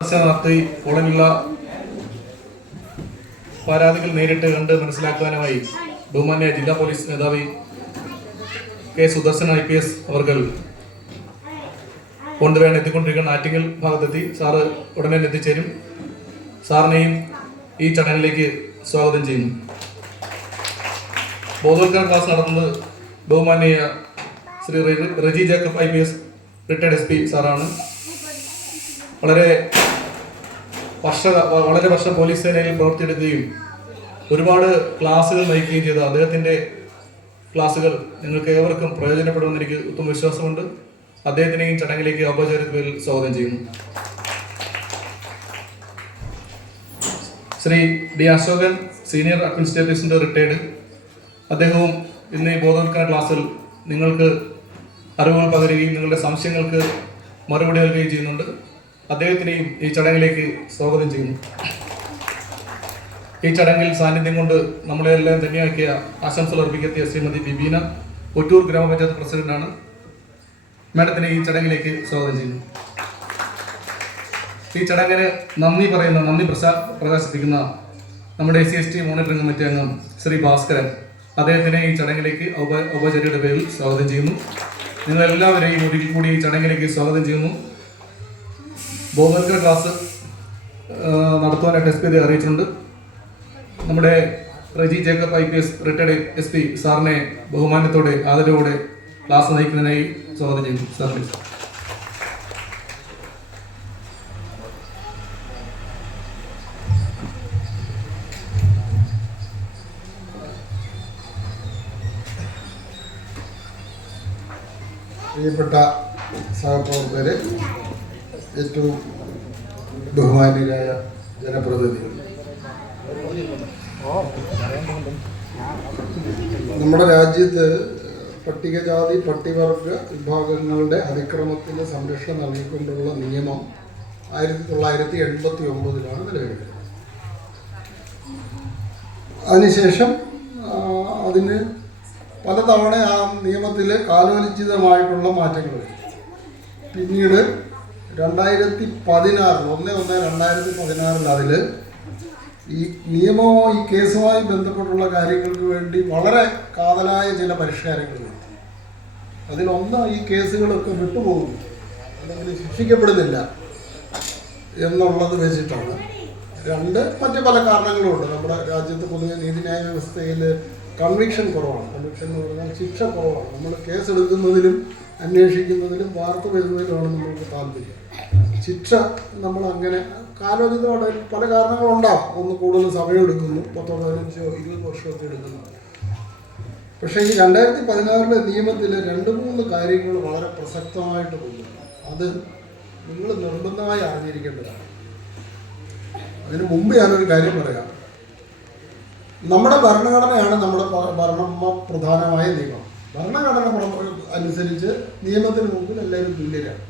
നടത്തി ഉടനുള്ള പരാതികൾ നേരിട്ട് കണ്ട് മനസ്സിലാക്കുവാനുമായി ബഹുമാന്യ ജില്ലാ പോലീസ് മേധാവി K Sudarshan I P S അവർ കൊണ്ടുവരാൻ എത്തിക്കൊണ്ടിരിക്കുന്ന ആറ്റിങ്ങൽ ഭാഗത്തെത്തി. സാറ് ഉടനെ എത്തിച്ചേരും. സാറിനെയും ഈ ചടങ്ങിലേക്ക് സ്വാഗതം ചെയ്യുന്നു ബോധവൽക്കരണ ക്ലാസ് നടത്തുന്നത് ബഹുമാന്യ Shri Reji Jacob I P S retired S P സാറാണ്. വളരെ വർഷ വളരെ വർഷം പോലീസ് സേനയിൽ പ്രവർത്തിയെടുക്കുകയും ഒരുപാട് ക്ലാസ്സുകൾ നയിക്കുകയും ചെയ്ത അദ്ദേഹത്തിന്റെ ക്ലാസ്സുകൾ നിങ്ങൾക്ക് ഏവർക്കും പ്രയോജനപ്പെടുമെന്ന് എനിക്ക് ഉത്തമ വിശ്വാസമുണ്ട്. അദ്ദേഹത്തിനെയും ചടങ്ങിലേക്ക് ഔപചാരിക പേരിൽ സ്വാഗതം ചെയ്യുന്നു. ശ്രീ ഡി അശോകൻ സീനിയർ അഡ്മിനിസ്ട്രേറ്റീവ്സിന്റെ റിട്ടയർഡ്. അദ്ദേഹവും ഇന്ന് ഈ ബോധവൽക്കരണ ക്ലാസ്സിൽ നിങ്ങൾക്ക് അറിവുകൾ പകരുകയും നിങ്ങളുടെ സംശയങ്ങൾക്ക് മറുപടി നൽകുകയും ചെയ്യുന്നുണ്ട്. അദ്ദേഹത്തിനെയും ഈ ചടങ്ങിലേക്ക് സ്വാഗതം ചെയ്യുന്നു. ഈ ചടങ്ങിൽ സാന്നിധ്യം കൊണ്ട് നമ്മളെല്ലാം ധന്യമാക്കിയ ആശംസകൾ അർപ്പിക്കെത്തിയ ശ്രീമതി ബിബീന ഒറ്റൂർ ഗ്രാമപഞ്ചായത്ത് പ്രസിഡന്റാണ്. മാഡത്തിനെ ഈ ചടങ്ങിലേക്ക് സ്വാഗതം ചെയ്യുന്നു. ഈ ചടങ്ങിന് നന്ദി പറയുന്ന നന്ദി പ്രസാ പ്രകാശിപ്പിക്കുന്ന നമ്മുടെ S C S T monitoring committee അംഗം ശ്രീ ഭാസ്കരൻ അദ്ദേഹത്തിനെ ഈ ചടങ്ങിലേക്ക് ഔപ ഔപചാരിയുടെ പേരിൽ സ്വാഗതം ചെയ്യുന്നു. നിങ്ങളെല്ലാവരെയും ഒരിക്കൽ കൂടി ഈ ചടങ്ങിലേക്ക് സ്വാഗതം ചെയ്യുന്നു. ബോധവൽക്കരണ ക്ലാസ് നടത്തുവാനായിട്ട് എസ് പി അറിയിച്ചിട്ടുണ്ട്. നമ്മുടെ Reji Jacob I P S retired S P സാറിനെ ബഹുമാനത്തോടെ ആദരവോടെ ക്ലാസ് നയിക്കുന്നതിനായി സ്വാഗതം ചെയ്യുന്നു. സാറിന് പ്രിയപ്പെട്ട സഹപ്രവർത്തകരെ ഏറ്റവും ബഹുമാന്യരായ ജനപ്രതിനിധികൾ. നമ്മുടെ രാജ്യത്ത് പട്ടികജാതി പട്ടികവർഗ വിഭാഗങ്ങളുടെ അതിക്രമത്തിന് സംരക്ഷണം നൽകിക്കൊണ്ടുള്ള നിയമം ആയിരത്തി തൊള്ളായിരത്തി എൺപത്തി ഒമ്പതിലാണ് നിലവിൽ അതിനുശേഷം അതിന് പലതവണ ആ നിയമത്തിൽ കാലോചിതമായിട്ടുള്ള മാറ്റങ്ങൾ പിന്നീട് രണ്ടായിരത്തി പതിനാറിൽ ഒന്ന് ഒന്ന് രണ്ടായിരത്തി പതിനാറിൽ അതിൽ ഈ നിയമവും ഈ കേസുമായി ബന്ധപ്പെട്ടുള്ള കാര്യങ്ങൾക്ക് വേണ്ടി വളരെ കാതലായ ചില പരിഷ്കാരങ്ങൾ വരുത്തി. അതിലൊന്ന് ഈ കേസുകളൊക്കെ വിട്ടുപോകുന്നു അല്ലെങ്കിൽ ശിക്ഷിക്കപ്പെടുന്നില്ല എന്നുള്ളത് വെച്ചിട്ടാണ്. രണ്ട് മറ്റു പല കാരണങ്ങളുമുണ്ട് നമ്മുടെ രാജ്യത്ത് പൊതുവെ നീതിന്യായ വ്യവസ്ഥയിൽ കൺവിക്ഷൻ കുറവാണ്. കൺവിക്ഷൻ എന്ന് പറഞ്ഞാൽ ശിക്ഷ കുറവാണ്. നമ്മൾ കേസ് എടുക്കുന്നതിലും അന്വേഷിക്കുന്നതിലും വാർത്ത വരുന്നതിലുമാണ് നമ്മൾക്ക് താല്പര്യം. ശിക്ഷ നമ്മൾ അങ്ങനെ കാലോചിതമാണ് പല കാരണങ്ങളുണ്ടാവും ഒന്ന് കൂടുതൽ സമയം എടുക്കുന്നു. പത്തോ പതിനഞ്ചോ ഇരുപത് വർഷമൊക്കെ എടുക്കുന്നു. പക്ഷേ ഈ രണ്ടായിരത്തി പതിനാറിലെ നിയമത്തിൽ രണ്ട് മൂന്ന് കാര്യങ്ങൾ വളരെ പ്രസക്തമായിട്ട് തോന്നുന്നു അത് നിങ്ങൾ നിർബന്ധമായി അറിഞ്ഞിരിക്കേണ്ടതാണ്. അതിന് മുമ്പ് ഞാനൊരു കാര്യം പറയാം. നമ്മുടെ ഭരണഘടനയാണ് നമ്മുടെ ഭരണ പ്രധാനമായ നിയമം. ഭരണഘടന അനുസരിച്ച് നിയമത്തിന് മുമ്പിൽ എല്ലാവരും തുല്യരാണ്.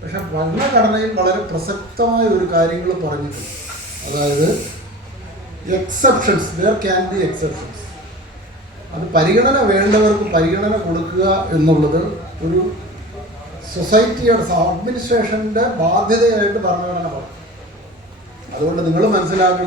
പക്ഷെ ഭരണഘടനയിൽ വളരെ പ്രസക്തമായ ഒരു കാര്യങ്ങൾ പറഞ്ഞിട്ടുണ്ട്. അതായത് exceptions there can be exceptions അത് പരിഗണന വേണ്ടവർക്ക് പരിഗണന കൊടുക്കുക എന്നുള്ളത് ഒരു സൊസൈറ്റിയുടെ അഡ്മിനിസ്ട്രേഷന്റെ ബാധ്യതയായിട്ട് ഭരണഘടന പറഞ്ഞു. അതുകൊണ്ട് നിങ്ങൾ മനസ്സിലാക്കണം